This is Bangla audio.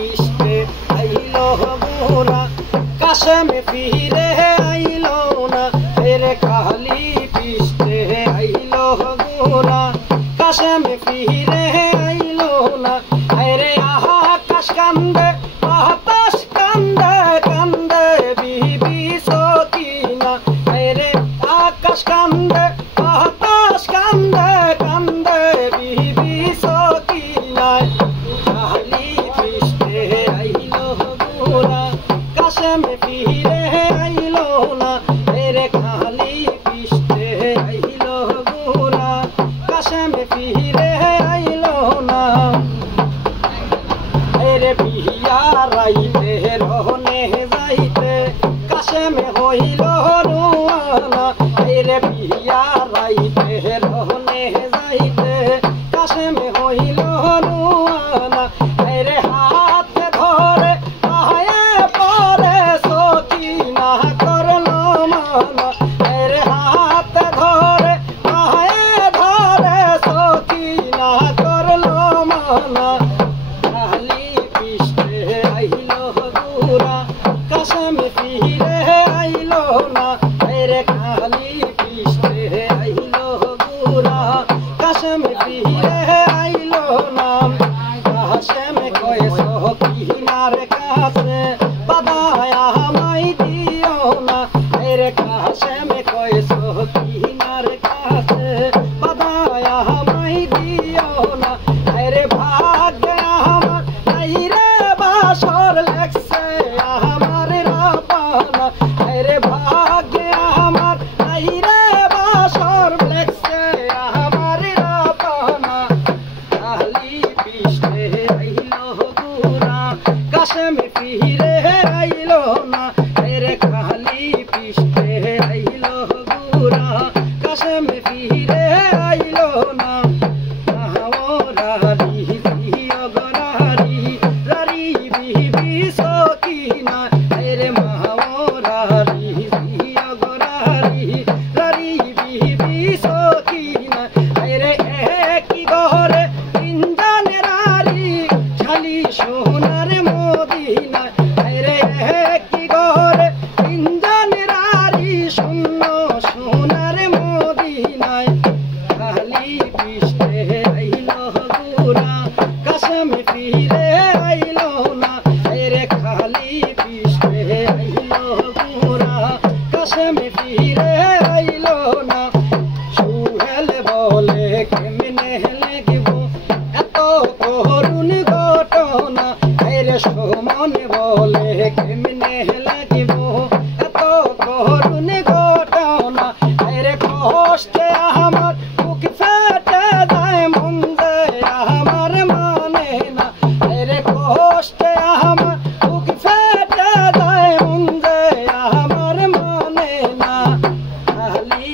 পিষ্টে আইলো গোরা কাশেম ফিরে আইলো না রে কালি পিষ্টে আইলো গোরা কাশেম ফিরে আইলো না রে আহা আকাশ কান্দে বাতাস কান্দে কান্দে বিবি সকিনা রে আকাশ কান্দে বাতাস কান্দে কান্দে বিবি সকিনা কালি পিষ্টে আইলো গোরা কাশেম ফিরে আইলো না রে কালি পিষ্টে আইলো গোরা কাশেম ফিরে আইলো না রে বিয়া রাইতে রহনে যাইতে কাশেম হইল রুয়ানা রে বিয়া রাইতে রহনে যাইতে কাশেম হইল রুয়ানা রে হাত ধরে পায়ে পরে সকিনা করলো মানা রে হাত ধরে পায়ে ধরে সকিনা করলো মানা কালি পিষ্টে আইলো গোরা কাশেম ফিরে আইলো না রে কালি পিষ্টে আইলো গোরা কাশেম ফিরে আইলো না কাশেম কয়ে সকিনার কাছে বাদায়া মাই দিও না রে কাশেম কয়ে সকিনার কাছে বাদায়া মাই দিও না রে ভাগ্য আমার নাই রে বাসর লেখছে আমার রাপানা রে ভাগ্য আমার নাই রে বাসর লেখছে আমার রাপানা কালি পিষ্টে আইলো গোরা কাশেম ফিরে আইলো না রে কালি পিষ্টে আইলো গোরা কাশেম ফিরে আইলো না রারি দিও গরারি রারি বিবি সকিনা রে মাওরারি দিও গরারি রারি বিবি সকিনা রে একই ঘরে তিনজন রারি ঝালি সোনার মদিনা রে একই ঘরে তিনজন রারি শূন্য সোনার মদিনায় কালি পিষ্টে আইলো গোরা কাশেম ফিরে আইলো না রে কালি পিষ্টে আইলো গোরা কাশেম ফিরে আইলো না সুহেল বলে কেমনে লিখব এত করুণ ঘটনা রে সুমন বলে কেমনে লিখব এত করুণ ঘটনা রে কষ্টে আমার বুক ফেটে যায় মন যায় আমার মানে না রে কষ্টে আমার বুক ফেটে যায় মন যায় আমার মানে না কালি